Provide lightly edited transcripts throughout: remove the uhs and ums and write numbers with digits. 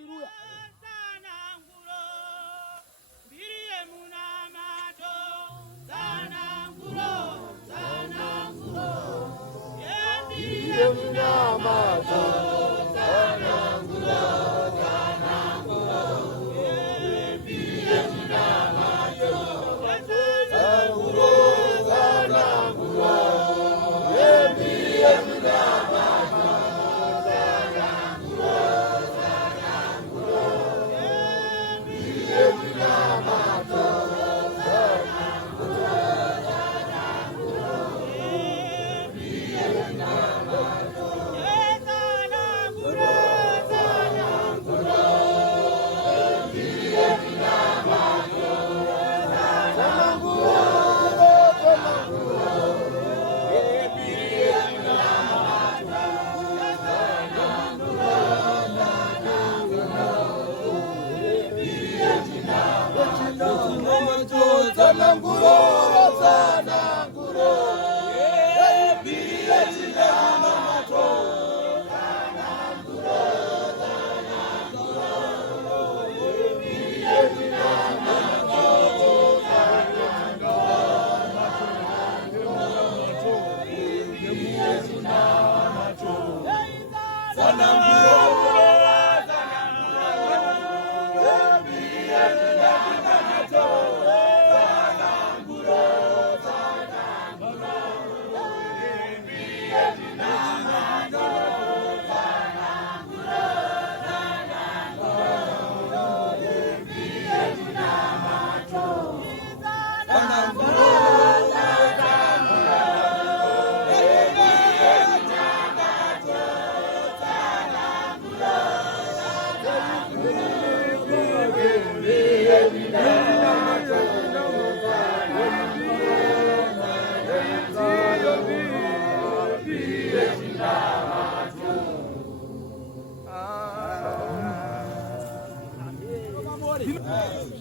Haleluya.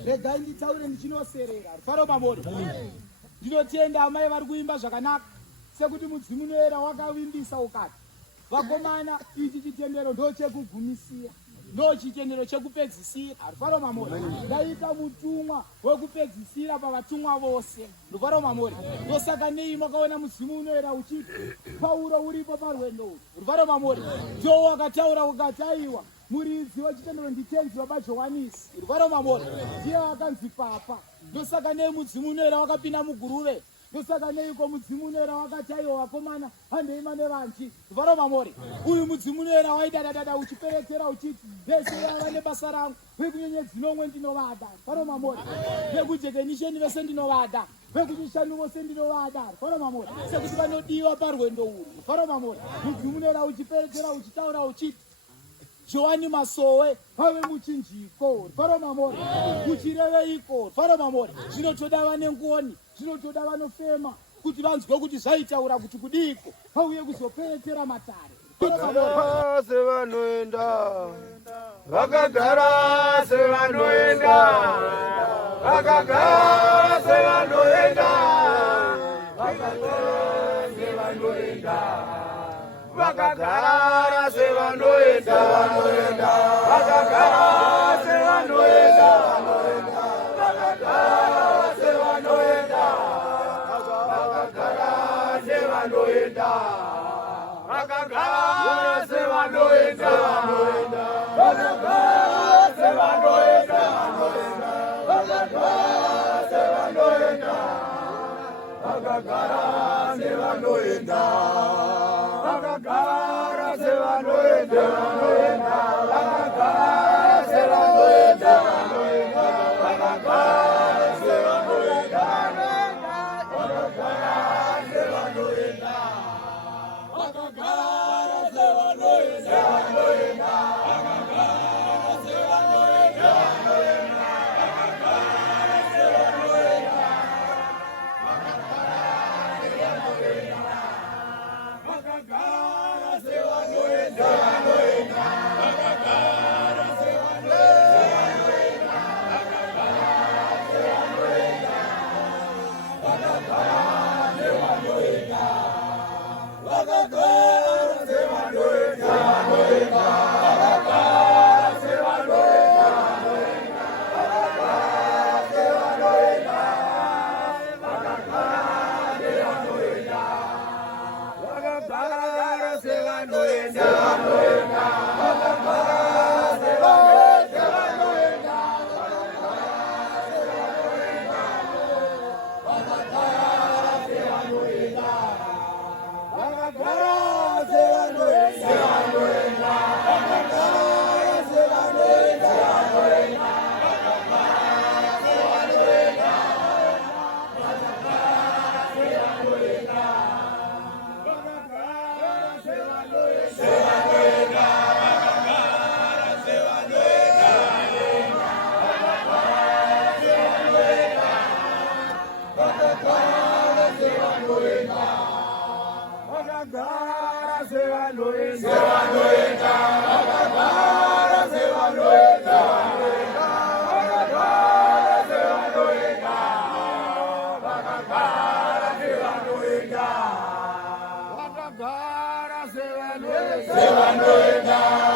Regai nditaure ndichinoserera rufaro mamori. Ndinotenda amai vari kuimba zvakanaka sekuti mudzimu unoera wakavimbisa ukati vakomana ichi chitendero ndo chekugumisira ndo chitendero chekupedzisira rufaro mamori. Ndaita mutumwa wekupedzisira pavatumwa vose rufaro mamori. Ndosaka nei makaona mudzimu unoera uchiti Pauro uripo parwendo rufaro mamori. Ndio wakataura ukati aiwa muridzi wechitendero nditenzi baba Johanisi rufaro mamori ndiye akanzi papa. Ndosaka nei mudzimu unoera wakapinda muguruve. Ndosaka nei ko mudzimu unoera wakati aiwa vakomana handeima nevanji rufaro mamori. Uyu mudzimu unoera waida dada uchiperekera uchiti vese vava nebasa rangu vekunyenyedzi nomwe ndinovada rufaro mamori. Vekujekenisheni vese ndinovada vekuchishanu vose ndinovada rufaro mamori. Sekuti vanodiwa parwendo uru rufaro mamori. Mudzimu unoera uchiperekera uchitaura uchiti Joani Masowe vave muchinjiko rufaro mamori. Kuchireveiko rufaro mamori. Zvinotoda vane ngoni, zvinotoda vanofema kuti vanzwe kuti zvaitaura kuti kudiko vauye kuzoperekera matare. Sevanoenda vakagara sevanoenda vakagara sevanoenda vakagara sevanoenda vakagara sevanoenda vakagara sevanoenda vakagara sevanoenda vakagara sevanoenda vakagara sevanoenda vakagara sevanoenda vakagara sevanoenda vakagara sevanoenda vakagara sevanoenda vakagara sevanoenda vakagara sevanoenda vakagara sevanoenda Vakagara sevanoenda sevanoenda